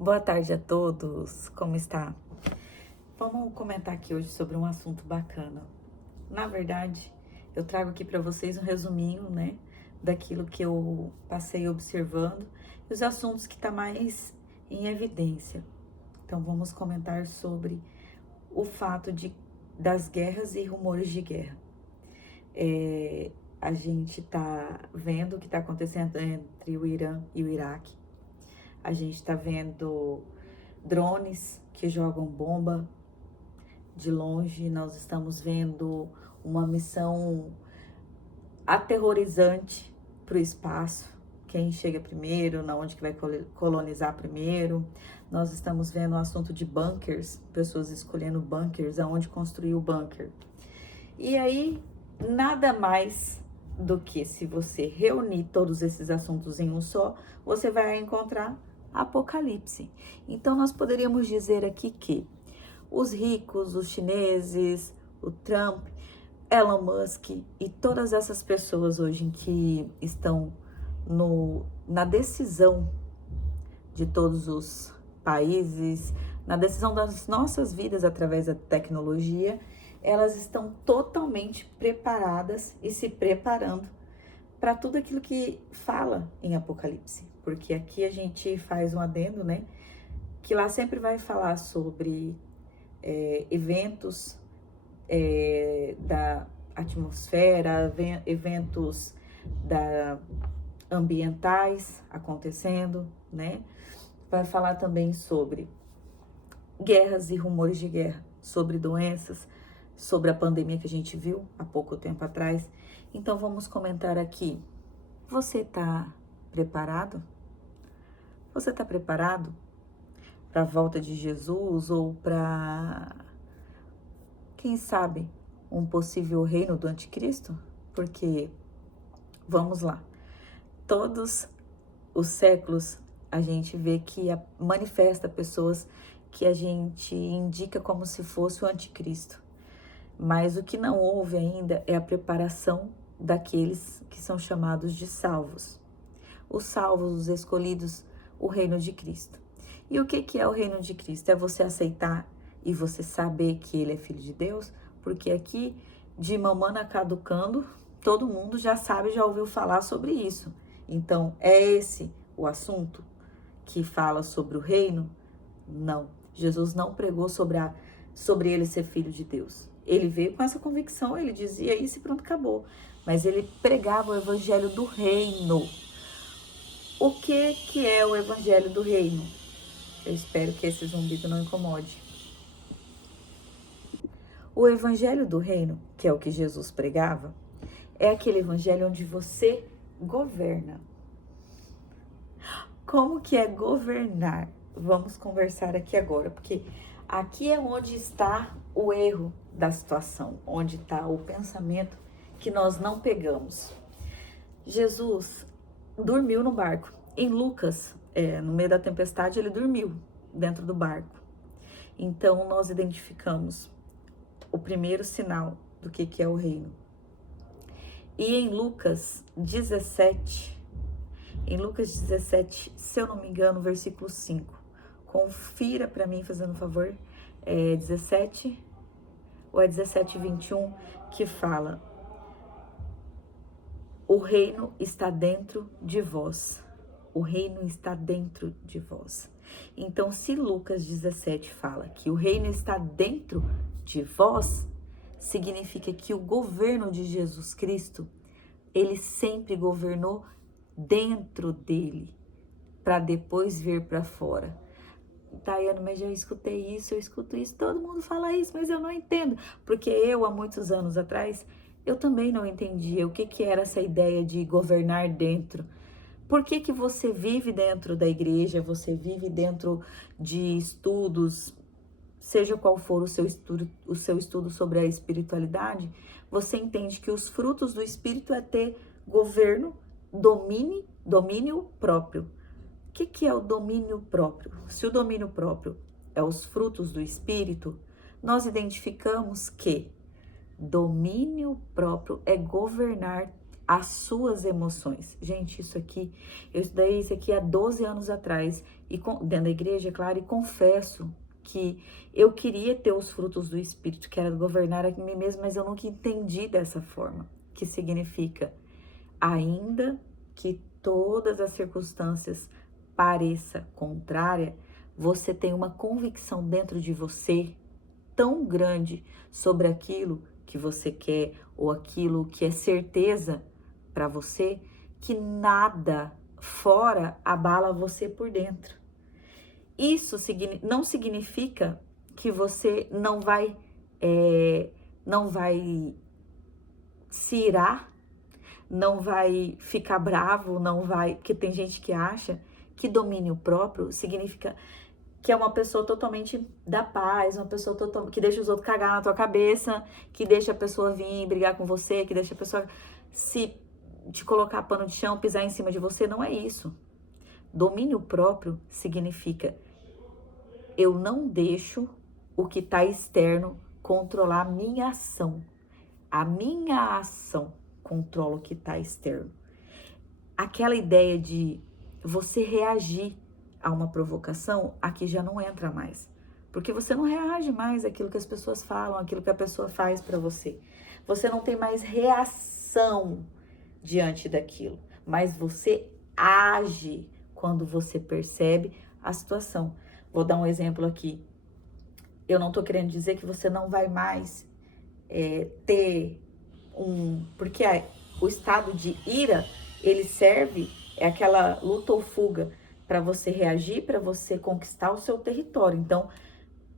Boa tarde a todos, como está? Vamos comentar aqui hoje sobre um assunto bacana. Na verdade, eu trago aqui para vocês um resuminho, né, daquilo que eu passei observando e os assuntos que estão mais em evidência. Então, vamos comentar sobre o fato das guerras e rumores de guerra. A gente está vendo o que está acontecendo entre o Irã e o Iraque. A gente está vendo drones que jogam bomba de longe. Nós estamos vendo uma missão aterrorizante para o espaço. Quem chega primeiro, na onde que vai colonizar primeiro. Nós estamos vendo o assunto de bunkers, pessoas escolhendo bunkers, aonde construir o bunker. E aí, nada mais do que se você reunir todos esses assuntos em um só, você vai encontrar Apocalipse. Então, nós poderíamos dizer aqui que os ricos, os chineses, o Trump, Elon Musk e todas essas pessoas hoje que estão na decisão de todos os países, na decisão das nossas vidas através da tecnologia, elas estão totalmente preparadas e se preparando para tudo aquilo que fala em Apocalipse. Porque aqui a gente faz um adendo, né? Que lá sempre vai falar sobre eventos da atmosfera, eventos ambientais acontecendo, né? Vai falar também sobre guerras e rumores de guerra, sobre doenças, sobre a pandemia que a gente viu há pouco tempo atrás. Então vamos comentar aqui. Você está preparado? Você está preparado para a volta de Jesus ou para, quem sabe, um possível reino do anticristo? Porque, vamos lá, todos os séculos a gente vê que manifesta pessoas que a gente indica como se fosse o anticristo. Mas o que não houve ainda é a preparação daqueles que são chamados de salvos. Os salvos, os escolhidos, o reino de Cristo. E o que é o reino de Cristo? É você aceitar e você saber que ele é filho de Deus? Porque aqui, de mamana caducando, todo mundo já sabe, já ouviu falar sobre isso. Então, é esse o assunto que fala sobre o reino? Não. Jesus não pregou sobre ele ser filho de Deus. Ele veio com essa convicção, ele dizia isso e pronto, acabou. Mas ele pregava o evangelho do reino. O que é o evangelho do reino? Eu espero que esse zumbido não incomode. O evangelho do reino, que é o que Jesus pregava, é aquele evangelho onde você governa. Como que é governar? Vamos conversar aqui agora, porque aqui é onde está o erro da situação, onde está o pensamento que nós não pegamos. Jesus dormiu no barco. Em Lucas, no meio da tempestade, ele dormiu dentro do barco. Então, nós identificamos o primeiro sinal do que é o reino. E em Lucas 17, se eu não me engano, versículo 5, confira para mim, fazendo um favor, 17 ou 17:21, que fala: o reino está dentro de vós. O reino está dentro de vós. Então, se Lucas 17 fala que o reino está dentro de vós, significa que o governo de Jesus Cristo, ele sempre governou dentro dele, para depois vir para fora. Tayane, mas já escutei isso, eu escuto isso, todo mundo fala isso, mas eu não entendo. Porque eu, há muitos anos atrás, eu também não entendia o que era essa ideia de governar dentro. Por que você vive dentro da igreja, você vive dentro de estudos, seja qual for o seu estudo sobre a espiritualidade, você entende que os frutos do espírito é ter governo, domínio próprio. O que é o domínio próprio? Se o domínio próprio é os frutos do espírito, nós identificamos que domínio próprio é governar as suas emoções. Gente, eu estudei isso aqui há 12 anos atrás, dentro da igreja, claro, e confesso que eu queria ter os frutos do Espírito, que era governar a mim mesmo, mas eu nunca entendi dessa forma, que significa, ainda que todas as circunstâncias pareça contrária, você tem uma convicção dentro de você tão grande sobre aquilo que você quer ou aquilo que é certeza para você, que nada fora abala você por dentro. Isso não significa que você não vai se irar, não vai ficar bravo, não vai, porque tem gente que acha que domínio próprio significa que é uma pessoa totalmente da paz, uma pessoa que deixa os outros cagar na tua cabeça, que deixa a pessoa vir brigar com você, que deixa a pessoa te colocar pano de chão, pisar em cima de você. Não é isso. Domínio próprio significa eu não deixo o que está externo controlar a minha ação. A minha ação controla o que está externo. Aquela ideia de você reagir a uma provocação, aqui já não entra mais. Porque você não reage mais àquilo que as pessoas falam, àquilo que a pessoa faz para você. Você não tem mais reação diante daquilo, mas você age quando você percebe a situação. Vou dar um exemplo aqui. Eu não tô querendo dizer que você não vai mais ter porque o estado de ira, ele serve, é aquela luta ou fuga, para você reagir, para você conquistar o seu território. Então,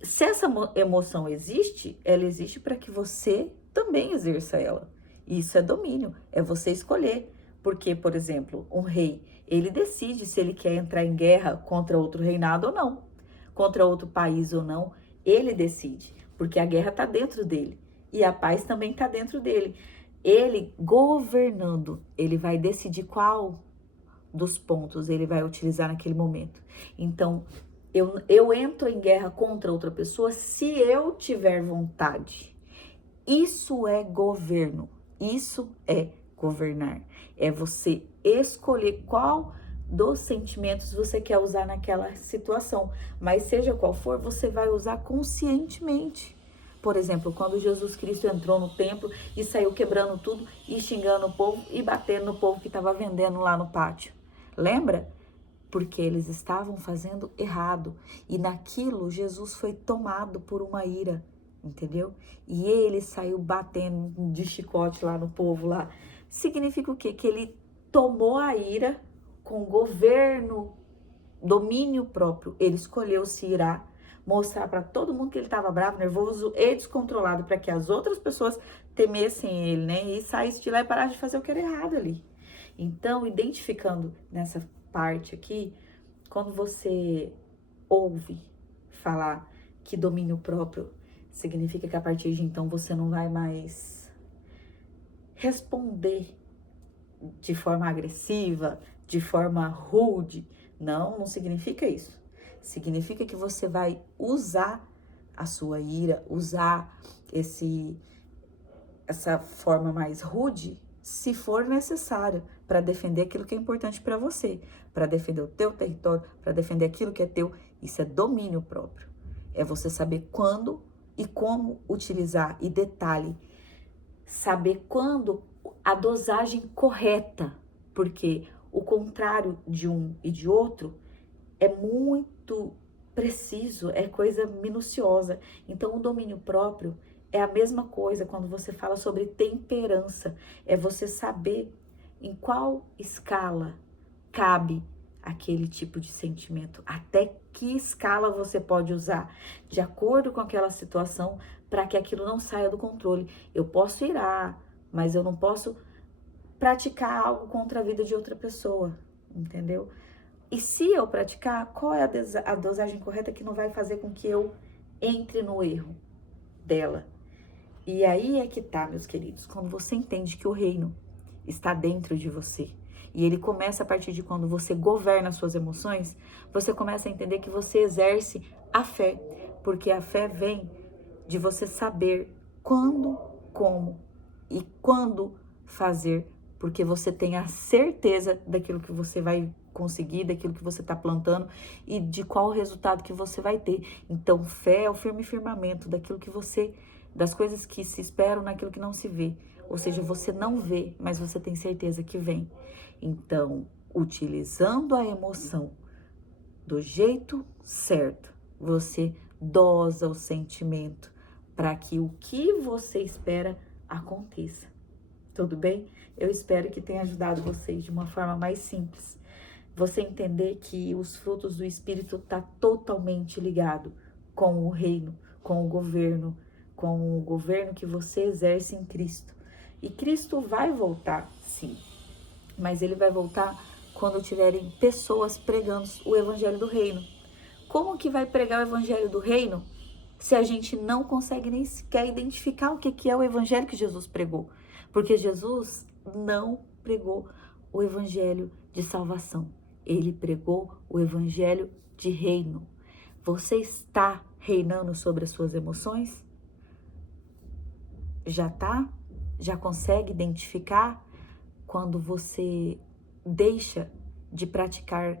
se essa emoção existe, ela existe para que você também exerça ela. Isso é domínio, é você escolher. Porque, por exemplo, um rei, ele decide se ele quer entrar em guerra contra outro reinado ou não, contra outro país ou não, ele decide, porque a guerra está dentro dele e a paz também está dentro dele. Ele governando, ele vai decidir qual dos pontos ele vai utilizar naquele momento. Então, eu entro em guerra contra outra pessoa se eu tiver vontade. Isso é governo. Isso é governar. É você escolher qual dos sentimentos você quer usar naquela situação. Mas seja qual for, você vai usar conscientemente. Por exemplo, quando Jesus Cristo entrou no templo e saiu quebrando tudo e xingando o povo e batendo no povo que estava vendendo lá no pátio. Lembra? Porque eles estavam fazendo errado. E naquilo, Jesus foi tomado por uma ira, entendeu? E ele saiu batendo de chicote lá no povo lá. Significa o quê? Que ele tomou a ira com governo, domínio próprio. Ele escolheu se irar, mostrar para todo mundo que ele estava bravo, nervoso e descontrolado, para que as outras pessoas temessem ele, né? E saíssem de lá e parassem de fazer o que era errado ali. Então, identificando nessa parte aqui, quando você ouve falar que domínio próprio significa que a partir de então você não vai mais responder de forma agressiva, de forma rude. Não significa isso. Significa que você vai usar a sua ira, usar essa forma mais rude, se for necessário, para defender aquilo que é importante para você, para defender o teu território, para defender aquilo que é teu. Isso é domínio próprio. É você saber quando e como utilizar, e detalhe, saber quando a dosagem correta, porque o contrário de um e de outro é muito preciso, é coisa minuciosa. Então, o domínio próprio é a mesma coisa quando você fala sobre temperança. É você saber em qual escala cabe aquele tipo de sentimento. Até que escala você pode usar de acordo com aquela situação para que aquilo não saia do controle. Eu posso irar, mas eu não posso praticar algo contra a vida de outra pessoa, entendeu? E se eu praticar, qual é a dosagem correta que não vai fazer com que eu entre no erro dela? E aí é que tá, meus queridos, quando você entende que o reino está dentro de você, e ele começa a partir de quando você governa as suas emoções, você começa a entender que você exerce a fé, porque a fé vem de você saber quando, como e quando fazer porque você tem a certeza daquilo que você vai conseguir, daquilo que você está plantando e de qual resultado que você vai ter. Então, fé é o firme firmamento daquilo que você, das coisas que se esperam naquilo que não se vê. Ou seja, você não vê, mas você tem certeza que vem. Então, utilizando a emoção do jeito certo, você dosa o sentimento para que o que você espera aconteça. Tudo bem? Eu espero que tenha ajudado vocês de uma forma mais simples. Você entender que os frutos do Espírito tá totalmente ligado com o reino, com o governo que você exerce em Cristo. E Cristo vai voltar, sim, mas ele vai voltar quando tiverem pessoas pregando o evangelho do reino. Como que vai pregar o evangelho do reino se a gente não consegue nem sequer identificar o que é o evangelho que Jesus pregou? Porque Jesus não pregou o evangelho de salvação. Ele pregou o evangelho de reino. Você está reinando sobre as suas emoções? Já tá? Já consegue identificar quando você deixa de praticar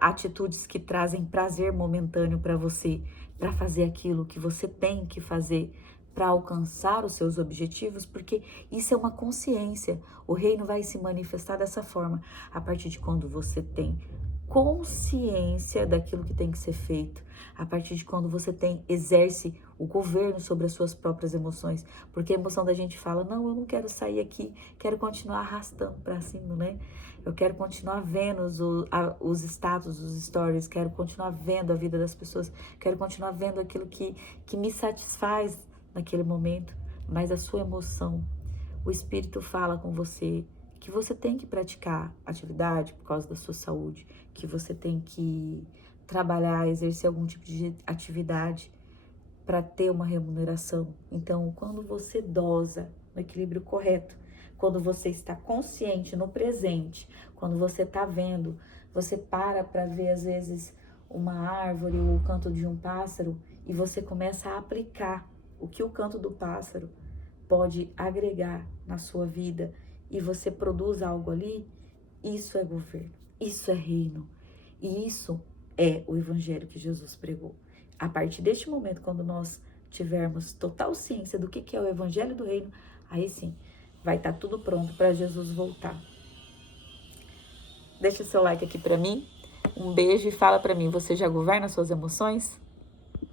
atitudes que trazem prazer momentâneo para você, para fazer aquilo que você tem que fazer para alcançar os seus objetivos, porque isso é uma consciência. O reino vai se manifestar dessa forma, a partir de quando você tem consciência daquilo que tem que ser feito, a partir de quando você exerce o governo sobre as suas próprias emoções, porque a emoção da gente fala, não, eu não quero sair aqui, quero continuar arrastando para cima, né? Eu quero continuar vendo os status, os stories, quero continuar vendo a vida das pessoas, quero continuar vendo aquilo que me satisfaz naquele momento, mas a sua emoção, o Espírito fala com você que você tem que praticar atividade por causa da sua saúde, que você tem que trabalhar, exercer algum tipo de atividade para ter uma remuneração. Então, quando você dosa no equilíbrio correto, quando você está consciente no presente, quando você está vendo, você para ver às vezes uma árvore ou o canto de um pássaro e você começa a aplicar o que o canto do pássaro pode agregar na sua vida e você produz algo ali, isso é governo, isso é reino e isso é o evangelho que Jesus pregou. A partir deste momento, quando nós tivermos total ciência do que é o evangelho do reino, aí sim, vai estar tudo pronto para Jesus voltar. Deixa o seu like aqui para mim, um beijo e fala para mim, você já governa suas emoções?